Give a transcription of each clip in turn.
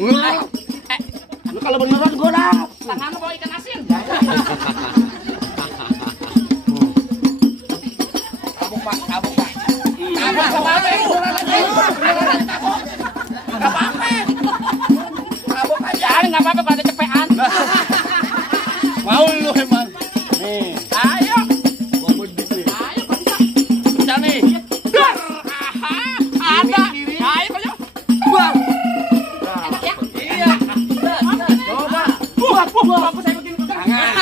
Lu kalau beneran gua dah. Tangan bawa ikan asin. Kabuk Pak. Kabuk sama apa? Enggak apa-apa. Kabuk aja. Enggak apa-apa pada cepean. Mau lu emang. Nih. Ayo. Gua bedik nih. Ayo bisa. Bisa nih. Dar. Ada. Ayo ayo. Buang. Enak ya? Iya. Coba. Buah. Aku saya begini. Jangan.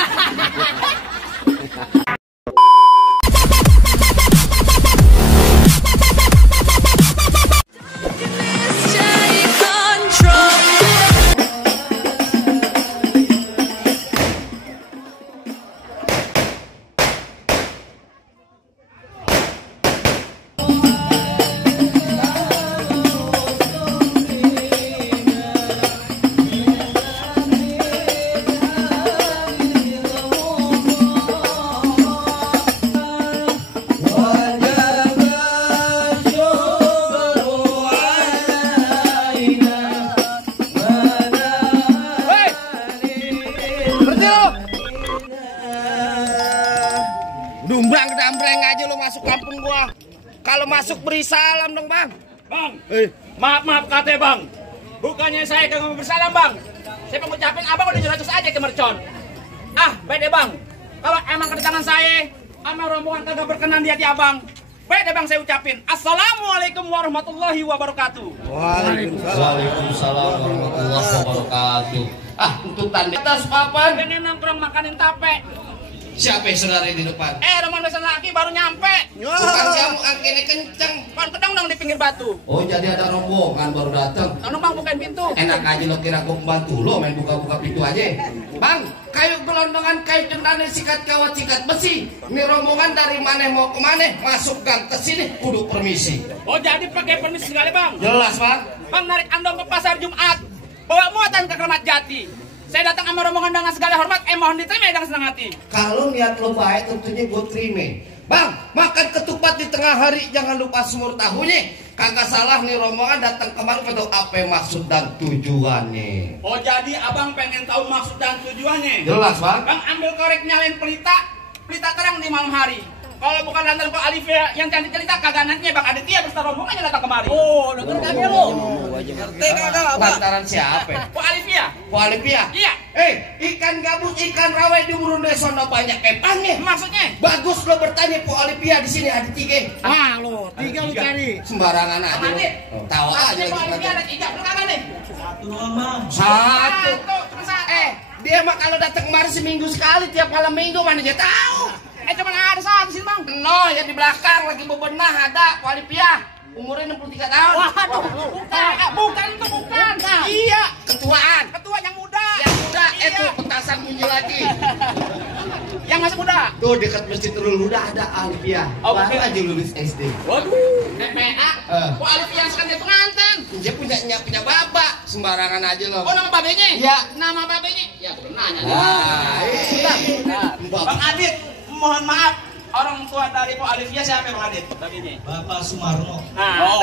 Dumbrang-dambreng aja lu masuk kampung gua. Kalau masuk beri salam dong, Bang. Bang. Maaf kate Bang. Bukannya saya kagak mau bersalam Bang. Saya pengucapin abang udah nyerocos aja ke mercon. Ah, baik deh Bang. Kalau emang kedatangan saya sama rombongan kagak berkenan di hati abang, baik deh Bang saya ucapin. Assalamualaikum warahmatullahi wabarakatuh. Waalaikumsalam warahmatullahi wabarakatuh. Ah, untuk tanda atas papan. Pengen nongkrong makanin tape. Siapa yang saudara di depan? Rombongan besan laki baru nyampe. Bukan kamu angkene kenceng. Kon kedong dong di pinggir batu. Oh, jadi ada rombongan baru datang. Tolong Bang bukain pintu. Enak aja lo kira gua pembantu lo main buka-buka pintu aja. Bang, kayu gelondongan, kayu cendana, sikat kawat, sikat besi. Ini rombongan dari mana mau ke mana? Masuk gang ke sini kudu permisi. Oh, jadi pakai permisi sekali Bang. Jelas, Bang. Bang narik andong ke pasar Jumat, bawa muatan ke Kramat Jati. Saya datang sama rombongan dengan segala hormat, mohon diterima dengan senang hati. Kalau niat lo baik tentunya gue terima. Bang, makan ketupat di tengah hari jangan lupa semur tahunya. Kagak salah nih rombongan datang kemari pada apa maksud dan tujuannya. Oh, jadi abang pengen tahu maksud dan tujuannya? Jelas, Bang. Bang ambil korek nyalain pelita terang di malam hari. Kalau bukan lantaran Pak Alifia yang cantik cerita, kagak nantinya Bang Aditya beserta rombongannya datang kemari. Oh, denger kagak lo? Ngerti kagak apa? Lantaran siapa? Pak Alifia. Pak Alifia? Iya. Ikan gabus, ikan rawai di Burung Desono banyak kepangnya. Maksudnya? Bagus lo bertanya Pak Alifia di sini ada 3. Ah, lo 3 lu cari. Sembarangan aja. Bang Adit. Tahu aja Pak Alifia ada lagi. 3, lu kagak nih? Satu. Cuma satu. Dia mah kalau datang kemari seminggu sekali tiap malam minggu mana dia tahu. Cuma ada satu sih Bang. No, yang di belakang lagi bebenah ada Pak Alifia. Umurnya 63 tahun. Waduh, bukan itu bukan. Iya, ketuaan. Ketua yang muda. Yang muda, Iya. itu petasan bunyi lagi. Yang masih muda. Tuh dekat Masjid Nurul Huda ada Alifia. Oh, baru bukan. aja lulus SD. Waduh, TPA. Kok Alifia yang sekarang dia pengantin? Dia punya bapak, sembarangan aja loh. Oh, nama babenya? Iya. Nama babenya? Ya, belum nanya. Bentar. Bang Adit, mohon maaf. Orang tua dari Pak Alifia siapa Bang Adit? Babenya? Bapak Sumarno. Nah,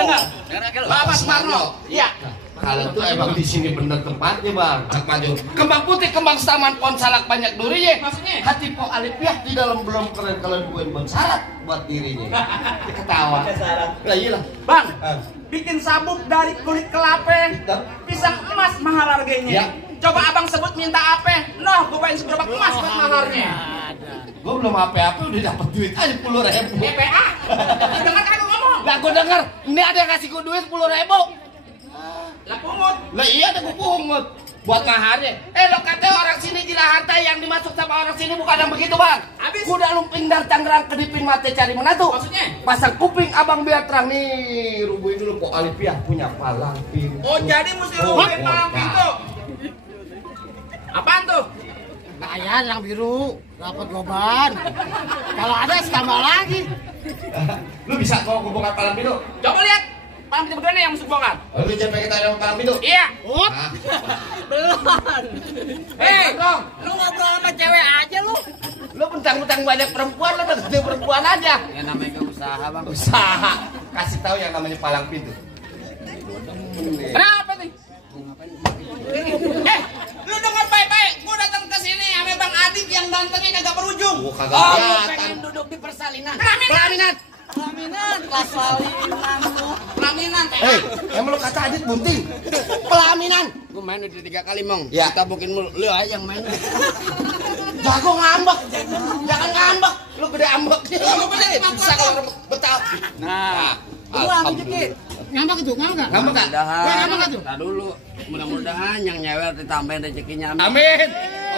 dengar. Bapak Sumarno. Iya. Kalau tuh emang di sini bener tempatnya, Bang. Cak maju. Kembang putih, kembang taman, pohon salak banyak durinya. Maksudnya? Hati Pak Alifia di dalam belum keren kalau dibuat bon syarat buat dirinya. Dia ketawa. Lah iyalah. Bang, bikin sabuk dari kulit kelapa, pisang emas mahal harganya. Ya. Coba abang sebut minta apa? Noh, gue pengen seberapa emas buat maharnya. Gue belum apa-apa udah dapat duit aja 10.000. DPA. Dengar kan lu ngomong? Lah gue denger, ini ada yang kasih gue duit 10.000. Lah pungut. Lah iya ada gue pungut buat maharnya. Lo kata orang sini Jilaharta yang dimasuk sama orang sini bukan yang begitu, Bang. Habis. Kuda lumping dari Tangerang kedipin mata cari menantu. Maksudnya? Pasang kuping abang biar terang nih. Rubuhin dulu Pok Alifia punya palang pintu. Oh, jadi mesti rubuhin palang pintu. Apaan tuh? Kayak yang biru, dapat goban. Kalau ada tambah lagi. Lu bisa kok bongkar palang pintu? Coba lihat. Palang pintu bagaimana yang mesti bongkar? Lu jangan kita ada palang pintu. Iya. Ah. Belum. Dong. Lu ngobrol sama cewek aja lu. Lu bentang-bentang banyak perempuan, lu udah perempuan aja. Ya namanya usaha, Bang. Usaha. Kasih tahu yang namanya palang pintu. Kenapa nih? kagak Oh, kelihatan. pengen duduk di persalinan. Pelaminan. Pelaminan, kelas salinan tuh. Pelaminan, teh. Emang lu kata Adit bunting. Pelaminan. Gue main udah 3 kali, Mong. Ya. Kita bukin mulu. Lu aja yang main. Jago ngambek. Jangan ngambek. Lu gede ambek. Lu gede. Bisa kalau betal. Nah, Alhamdulillah. Ngambek itu, ngambek nggak? Ngambek nggak? Ngambek nggak tuh? Nah dulu, mudah-mudahan yang nyewel ditambahin rezekinya. Amin.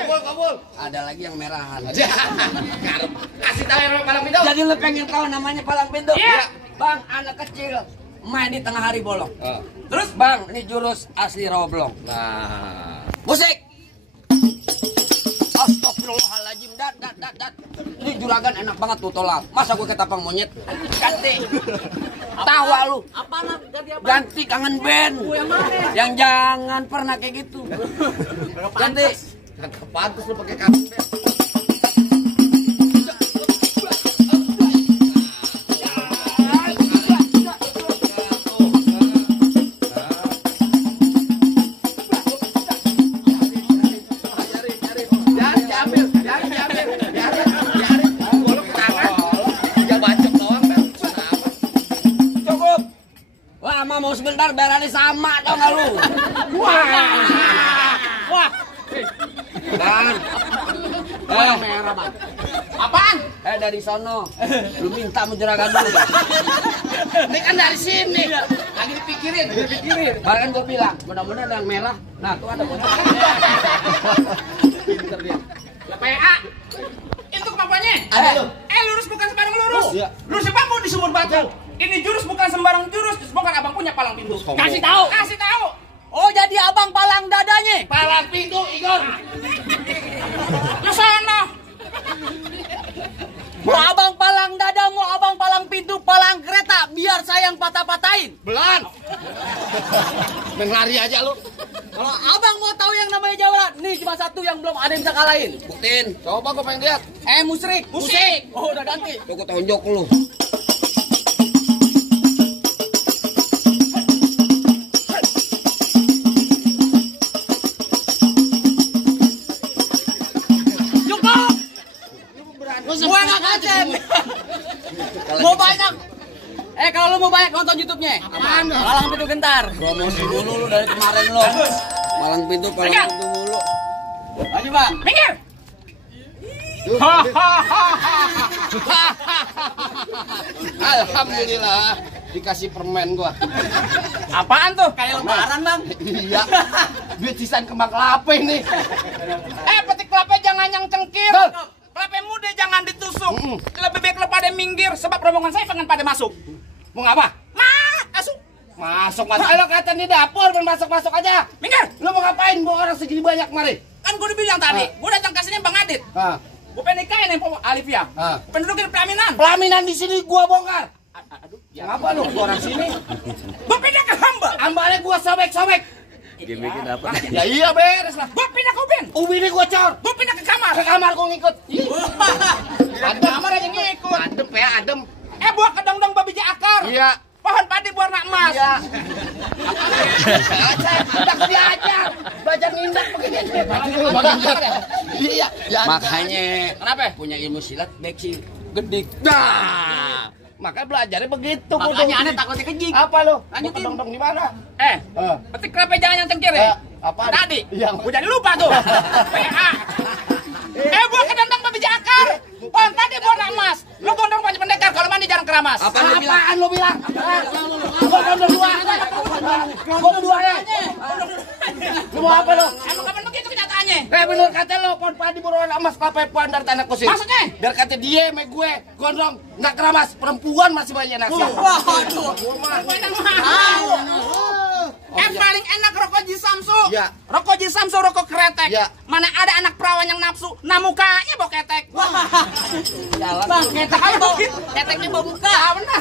Kabul. Ada lagi yang merahan. Ngarep. Kasih tahu yang paling pintu. Jadi lu pengen tahu namanya palang pintu? Iya. Bang, anak kecil main di tengah hari bolong. Oh. Terus bang, ini jurus asli rawa belong. Nah. Musik. Astagfirullahaladzim, dat. Ini juragan enak banget tuh tolak. Masa gue ketapang monyet? Ganti. Tawa lu. Ganti kangen band. Yang jangan pernah kayak gitu. Ganti. Kagak pantas lu pakai kabel. Cukup. Wah, mau sebentar berani sama dong nggak lu? Wah. Dan merah bang. Apaan? Dari sono. Lu minta sama juragan dulu. Ini kan dari sini. Lagi dipikirin. Bahkan gue bilang, mudah-mudahan ada yang merah. Nah, tuh ada bocah. Pinter dia. PA itu kemampuannya. Ada lu. Lurus bukan sembarang lurus. Iya. Lurus bambu di sumur batu. Ini jurus bukan sembarang jurus. Bukan abang punya palang pintu. Kasih tahu. Kasih tahu. Oh, jadi abang palang dadanya. Palang pintu, Igor. Lu sono. Mau abang palang dada, mau abang palang pintu, palang kereta, biar saya yang patah-patahin. Belan. Main lari aja lu. Kalau abang mau tahu yang namanya jawara, nih cuma satu yang belum ada yang bisa kalahin. Buktiin. Coba gua pengen lihat. Musrik. Oh, udah ganti. Gua tonjok lu. Cukup. Gua nggak kacen. Mau banyak. Kalau lu mau banyak nonton YouTube-nya. Apaan? Palang pintu gentar. Promosi dulu lu dari kemarin lu. Palang pintu mulu. Ayo, Bang. Minggir. Alhamdulillah dikasih permen gua. Apaan tuh? Kayak lebaran, Bang. Iya. Duit sisan kembang kelapa ini. Petik kelapa jangan yang cengkir. Tuh. Kelapa muda jangan ditusuk. Lebih baik lu pada minggir sebab rombongan saya pengen pada masuk. Mau ngapa? Masuk. Masuk. Ayo kata di dapur dan masuk aja. Minggir. Lu mau ngapain bawa orang segini banyak mari? Kan gue udah bilang tadi, gue datang ke sini Bang Adit. Gue pengen nikahin yang Alivia. Pendudukin pelaminan. Pelaminan di sini gua bongkar. Aduh, Ngapa lu gua orang sini? gue pindah ke hamba. Ambalnya gua sobek-sobek. Gimiknya dapat. Ya iya beres lah. Gue pindah ke ubin. Ubinnya gua cor. Gue pindah ke kamar. Ke kamar gua ngikut. Adem. Kamar aja ngikut. Adem ya, adem. Buah kedong-dong babi akar. Iya. Pohon padi berwarna emas. Iya. Udah belajar. Belajar nindak begini. Iya. Makanya Kenapa? punya ilmu silat beksi gedik. Nah, makanya belajarnya begitu. Makanya aneh takutnya kejig. Apa lu? Lanjutin. Dong di mana? Petik kelapa jangan yang cengkir ya. Apaan? Tadi. Yang Gue jadi lupa tuh. PA. Buah kedong-dong babi akar. Pohon padi berwarna emas. Lu gondong baju pendekar kalau mandi jarang keramas. Apaan lu bilang? Gua gondong dua. Gua dua deh. Lu mau apa lu? Emang kapan begitu kenyataannya? Bener kata lo, pohon padi berwarna emas kelapa dari tanah kusir. Maksudnya? Biar kata dia sama gue gondrong nggak keramas, perempuan masih banyak nasi. Waduh. Paling enak rokok Ji Samsu. Ya. Rokok Ji Samsu, rokok kretek. Ya. Mana ada anak perawan yang nafsu, nah mukanya bau ketek. Jalan. Bang, keteknya bau muka. Benar.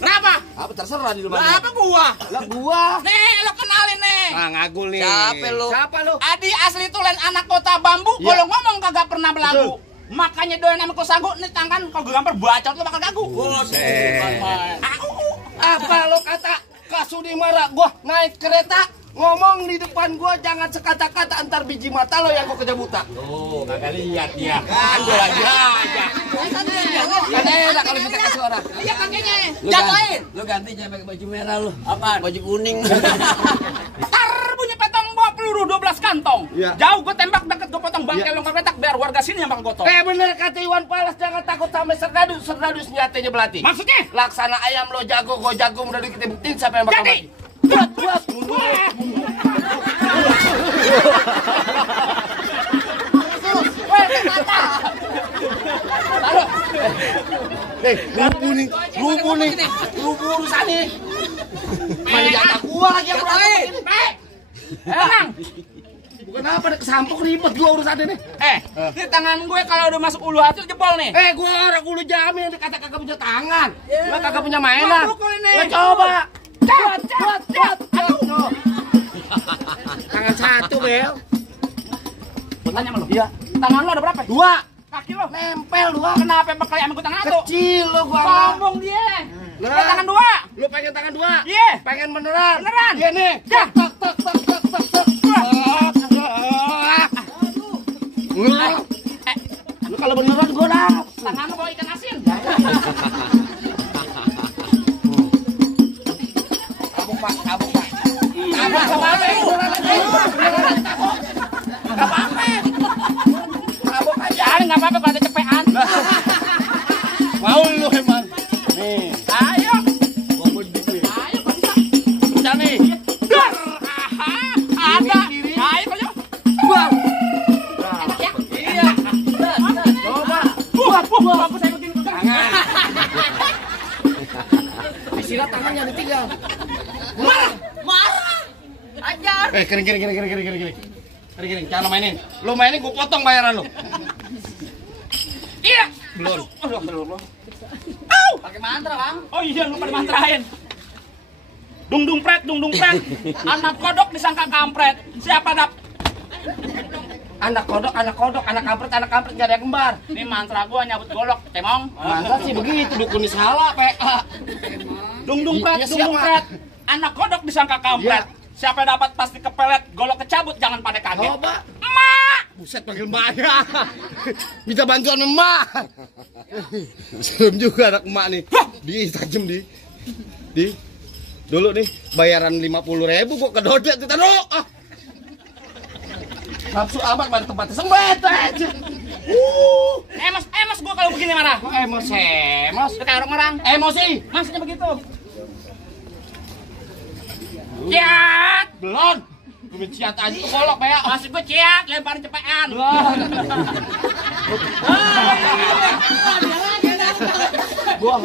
Kenapa? Apa terserah di rumah. Apa gua? Lah gua. Nih, lo kenalin nih. Nah, ngagul nih. Siapa lu? Adi asli tulen anak kota bambu, Ya. kalau ngomong kagak pernah belagu. Makanya doyan sama kosagu, nih tangan kalau gampar bacot lu bakal gagu. Apa lo kata Kak Sudi marah gua naik kereta ngomong di depan gua jangan sekata-kata, antar biji mata lo yang gua kerja buta. Oh, kagak lihat dia. Kan gua lagi aja. Kan enak kalau kita kasih orang. Iya kakeknya. Jatuhin. Lu ganti jangan pakai baju merah lu. Apaan? Baju kuning. Tar bunyi petong bawa peluru 12 kantong. Iya. Jauh gue tembak, deket gue potong bangkai longkar petak biar warga sini yang bakal gotong. Bener kata Iwan Fals, jangan takut sama serdadu senjatanya belati. Maksudnya? Laksana ayam lo jago, gua jago, udah kita buktiin siapa yang bakal Jadi. mati. Buat, mundur. Lupu nih, lupu urusan nih. Mana jatah gua lagi yang berantem ini. Tenang. Bukan apa, ada kesampok ribet gua urusannya nih. Ini tangan gue kalau udah masuk ulu hati jebol nih. Gua orang ulu jamin, dia kata kagak punya tangan. Gua kagak punya mainan. Mabuk ini. Gua coba. Cat. Tuh. Tangan satu, Bel. Tanya sama lu. Iya. Tangan lo ada berapa? 2. Kaki lo. Nempel 2. Kenapa pakai sama gue tangan satu? Kecil lo gua. Sombong dia. Nah. Tangan 2. Lu pengen tangan 2? Iya. Pengen beneran? Beneran. Iya nih. Ya. Tak. Lu kalau beneran gua dap. Tangan lo bawa ikan asin. Kabuk, Pak. Kabuk sama apa? Kabuk aja. Jangan nggak apa-apa kalau ada cepean. Mau lu emang. Nih. Ayo. Gua bedik nih. Ayo kok bisa. Udah nih. Dar. Ada. Ayo kok yuk. Buang. Enak ya? Iya. Coba. Buah, aku saya begini. Tangan. Disirat tangannya ditinggal. Marah. Ajar. Kering. Jangan lo mainin. Lo mainin gua potong bayaran lo. Iya. Belum. Aduh. Pakai mantra, Bang. Oh iya lupa dimantrain. Dung pret. Anak kodok disangka kampret. Siapa dap? Anak kodok, anak kampret gak ada yang kembar. Ini mantra gua nyabut golok, temong. Masa sih begitu, dukun salah, PA. Dung pret. Iya, siapa? Anak kodok disangka kampret. Iya. Siapa dapat pasti kepelet, golok kecabut, jangan pada kaget. Coba. Emak. Buset, panggil mbaknya. Minta bantuan emak. Serem juga anak emak nih. Tajam di. Dulu nih, bayaran 50.000 gua kedodet kita dulu. Nafsu amat pada tempatnya sembet aja. Emos gua kalau begini marah. Kok emosi? Udah kayak orang-orang. Emosi. Maksudnya begitu. Ciat. Belum. Gue ciat aja tuh kolok, Pak. Maksud gua ciat, lemparin cepean. Gua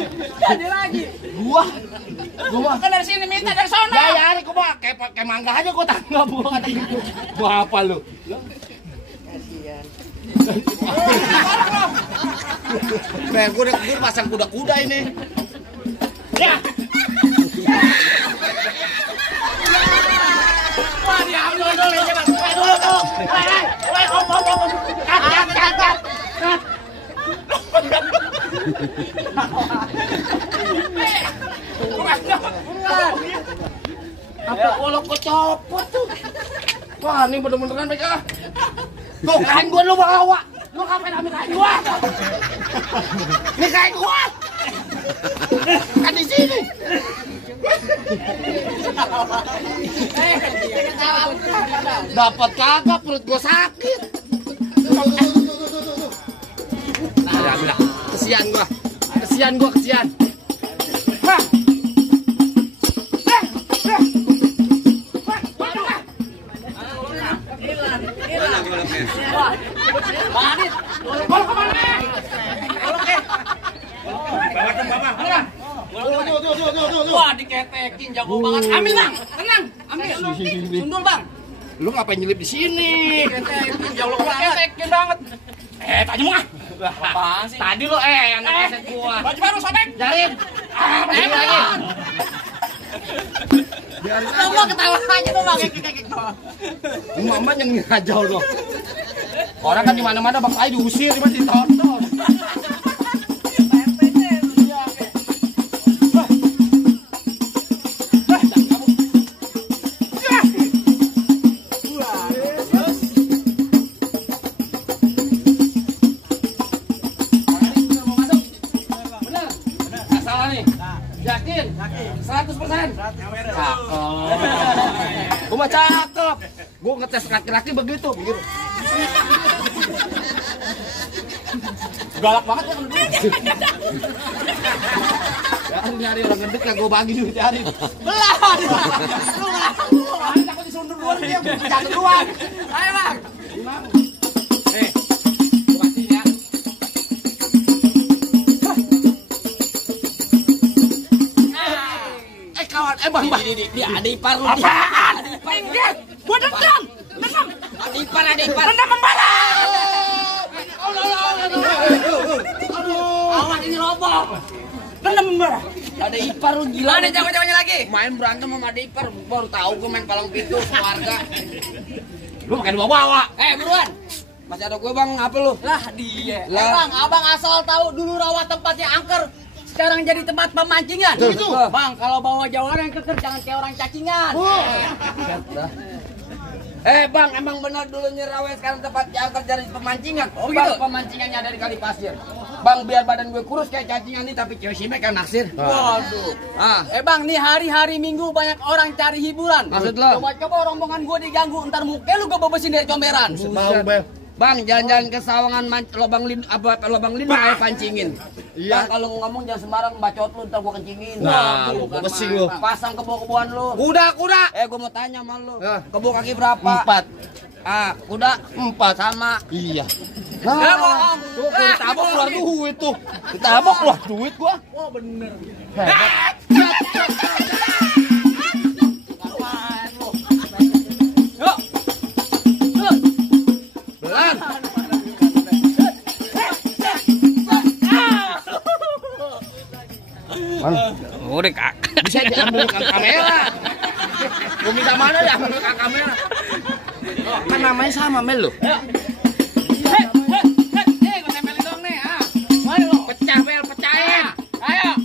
kan dari sini minta dari sana. Ya, ini gua kayak mangga aja gua tanggap gua kata gitu. Gua apa lu? Kasihan. Gua udah pasang kuda-kuda ini. Ya. Wah, diam dulu coba. Kat. Apa kolok gua copot tuh? Wah, ini bener-beneran mereka. Tuh, kain gua lu bawa. Lu ngapain ambil kain gua? Ini kain gua. Kan di sini. Dapat kagak, perut gua sakit. Nah, bilang kesian gua. Hah. Wah, diketekin jago banget. Ambil, Bang. Tenang. Ambil. Sundul, Bang. Lu ngapain nyelip di sini? Diketekin jago banget. Ketekin banget. Tanya mah. Apaan sih? Tadi lo yang ngeset gua. Baju baru sobek. Jarin. Ini lagi. Lo ketawa aja lo Bang. Mama yang ngajau lo. Orang kan di mana-mana bang saya diusir cuma ditonton. Cuma cakep. Gue ngetes laki-laki begitu. Galak banget ya. Ya, nyari orang gendek ya gue bagi duit cari. Belah. Lu takut disundur duluan dia jatuh duluan. Ayo, Bang. Bang, dia ada ipar lu. Apaan? Minggir. Gua dendam. Ada ipar. Dendam membalas. Awas ini roboh. Dendam membalas. Ada ipar lu gila. Ada cewek-ceweknya lagi. Main berantem sama ada ipar. Baru tahu gue main palang pintu keluarga. Lu makan bawa-bawa. Buruan. Masih ada gue bang, apa lu? Lah dia. Lah. Bang, abang asal tahu dulu rawa tempatnya angker. Sekarang jadi tempat pemancingan. Betul. Bang, kalau bawa jawara yang keker jangan kayak orang cacingan. Bang, emang benar dulu Nyerawe sekarang tempat angker jadi pemancingan. Oh, bang, gitu? pemancingannya ada di Kali Pasir. Bang, biar badan gue kurus kayak cacingan nih, tapi cewek simek kan naksir. Waduh. Ah, Bang, nih hari-hari Minggu banyak orang cari hiburan. Maksud lo? Coba-coba rombongan gue diganggu, ntar muka lu gue bebesin dari comberan. Bang, jalan-jalan ke Sawangan lobang lindung ayo pancingin. Bang, kalau ngomong jangan sembarang bacot lu, ntar gua kencingin. Nah, Waduh, lu bukan pesing main. lu. Pasang kebo-keboan lu. Kuda. Gua mau tanya sama lu. Ya. Kebo kaki berapa? 4. Kuda 4 sama. Iya. Bohong. Tuh, gua ditabok keluar duit tuh. Ditabok keluar duit gua. Oh bener. Hebat. Belan. Udah kak. Bisa diambil ke kamera. Gua minta mana diambil ke kamera. Kan namanya sama Mel lo. Gue tempelin dong nih. Mari lo. Pecah Mel, pecahin. Ayo.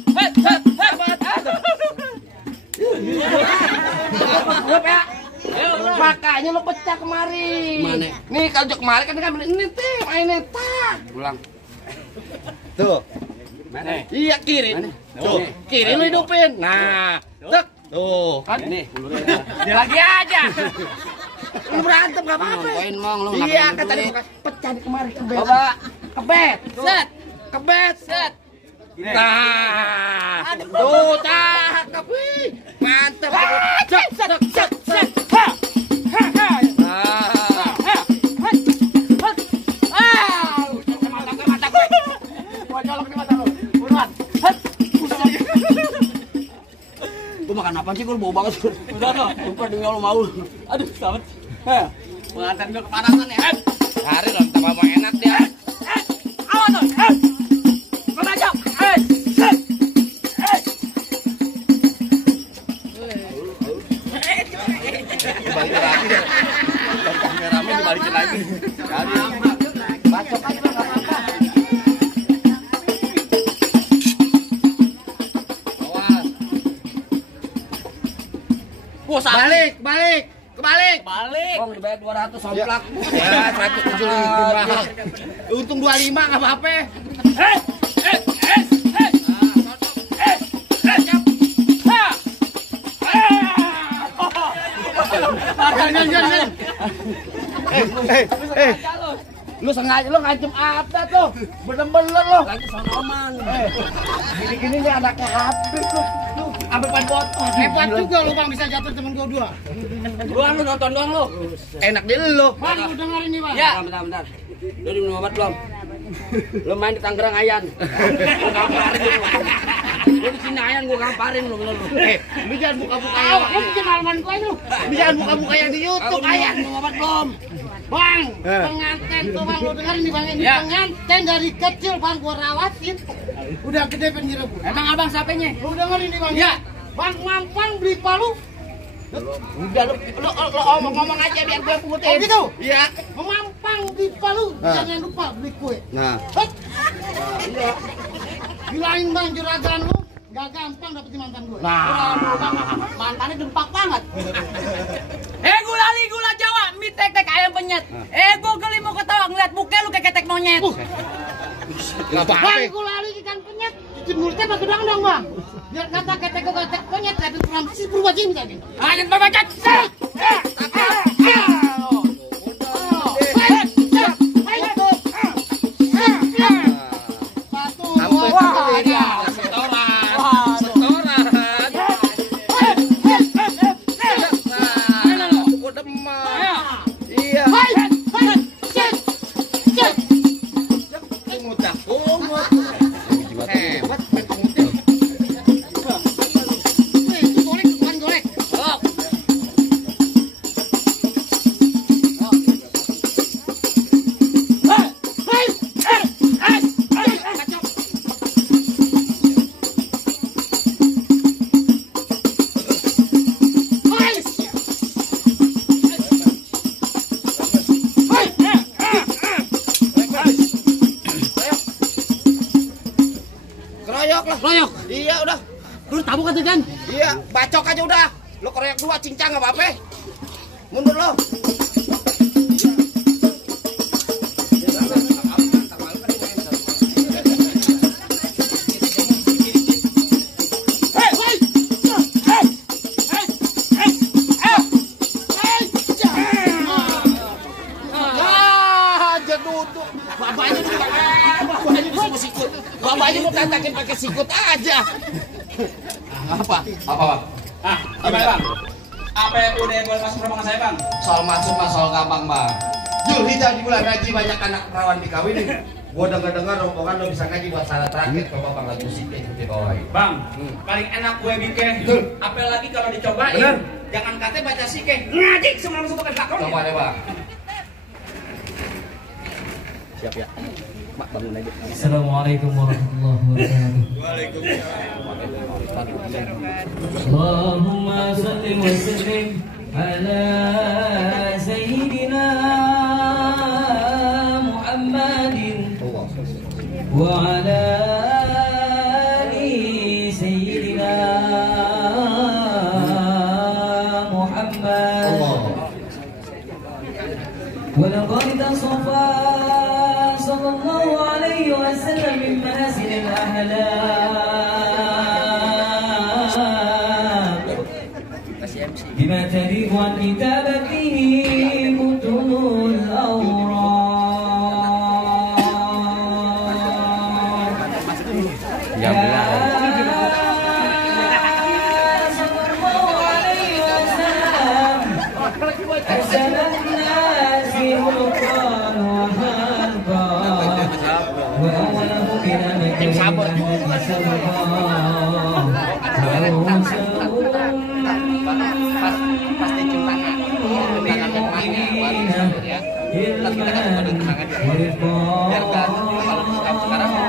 Makanya lo pecah kemarin. Mana? Nih kalau kemarin kan ini teh mainnya tak. Pulang. Tuh. Mana? Iya kiri. Tuh, kiri lu hidupin. Nah, tek. Tuh. Kan nih. Dia lagi aja. Lu berantem enggak apa-apa. Ngapain mong lu? Iya, kan tadi pecah di kemarin kebet. Coba. Kebet. Set. Kebet. Set. Nah. Tuh, cakep. Wih. Mantap. Set, set, set, set. Gue makan apa sih? Gue bau banget. Udah no. Lupa demi Allah mau. Aduh, selamat. Pengantin gue kepanasan ya. Hari lah, tambah mau enak dia. Awas tuh. Kau aja. Set. Balik lagi. Kameramen dibalikin lagi. Kali. Bacok aja enggak apa-apa. Awas. Balik. Kebalik. Bang dibayar 200 somplak. Ya, 175. Untung 25 enggak apa-apa. Lu sengaja lu ngancem apa tuh? Bener-bener lu. Lagi sonoman. Gini-gini nih anaknya habis lu. Ambil pan botol. Hebat juga lu Bang bisa jatuh temen gua dua. Lu nonton doang lu. Enak di lu. Bang, lu dengerin nih, Bang. Ya, bentar. Lu di minum obat belum? Lu main di Tangerang Ayan. Lu gamparin lu. Lu di sini Ayan gua gamparin lu bener lu. Lu jangan buka-buka ya. Lu bikin halaman gua lu. Lu jangan buka-buka yang di YouTube Ayan. Minum obat belum? Bang, pengantin tuh Bang, lu dengerin nih Bang, ini pengantin dari kecil Bang gua rawatin. Udah gede penjara gua. Emang abang siapanya? Lu dengerin nih Bang. Ya. Bang Mampang beli palu. Udah lu ngomong aja biar gue pungutin. Oh gitu? Iya. Mampang beli palu, jangan lupa beli kue. Nah. Iya. Bilain Bang juragan lu, gak gampang dapetin mantan gue. Nah. Mantannya dempak banget. Gula Jawa, mie tek-tek ayam penyet. Gue geli mau ketawa ngeliat muka lu kayak ketek monyet. Bang, gue lari ikan penyet. Cuci mulutnya pakai dong Bang. Biar kata ketek gue ketek penyet, tapi kurang sih berubah jim tadi. Ayo, baca. lah. Royok. Iya udah. Lu tabuk aja kan? Iya, bacok aja udah. Lo keroyok 2 cincang enggak apa-apa. Mundur lo. Bapaknya mau tatakin pakai sikut aja. Apa? Apa, Bang? Ah, gimana bang? Apa yang udah yang boleh masuk rombongan saya bang? Soal masuk mah soal gampang, Bang. Julhijjah di bulan haji banyak anak perawan dikawinin. Gua dengar rombongan lo bisa ngaji buat syarat terakhir. Coba Bang lagu musik ikuti bawain. Bang, paling enak gue bikin. Apalagi kalau dicobain. Bener. Jangan katanya baca sikeh, ngaji semua langsung pakai lakon. Coba deh, Bang. Siap ya. Mak bangun aja. Assalamualaikum warahmatullahi wabarakatuh. Allahumma salli wa sallim ala sayyidina Muhammadin wa ala ali sayyidina Muhammad. Wa laqad tasafa sallallahu alaihi wasallam min manasil al-ahlam bima tariqu an kitabatihi mutunul awraq sallallahu alaihi wasallam arsalan nasihul qur'an wa Yang sabar juga. Pasti cium tangan. Cium tangan yang mana? Ya. Kita kan pada tangan dia. Biar kan kalau Islam sekarang dengan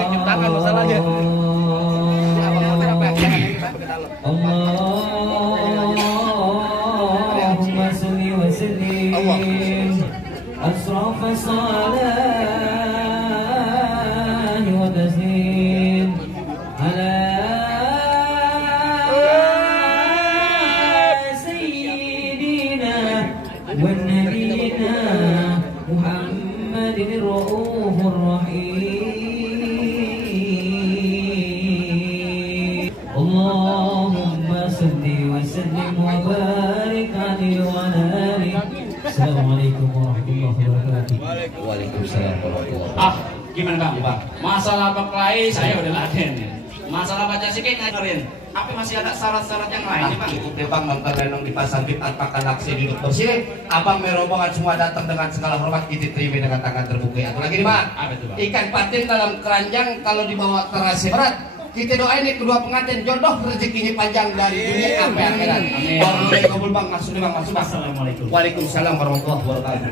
cium tangan masalahnya. Abang apa yang ke dalam? Allahumma salli wa sallim asrafa salat wa taslim ala sayyidina wa nabiyina Muhammadin ar-raufur rahim. Allahumma salli wa sallim wa barik alaihi wa ala alihi. Assalamualaikum warahmatullahi wabarakatuh. Waalaikumsalam warahmatullahi wabarakatuh. Ah, gimana bang? Masalah berkelahi saya udah laden. Masalah baca sikeh ngajarin. Tapi masih ada syarat-syarat yang lain nih bang. Cukup deh Bang, nonton renong di pasar Jumat makan laksi duduk bersih. Abang merombongan semua datang dengan segala hormat, kita terima dengan tangan terbuka. Atau lagi nih Bang, Apa itu bang? ikan patin dalam keranjang kalau dibawa terasa berat. Kita doain nih kedua pengantin jodoh rezekinya panjang dari dunia sampai akhirat. Amin. Kabul Bang, masuk nih Bang, masuk Bang. Assalamualaikum. Waalaikumsalam warahmatullahi wabarakatuh.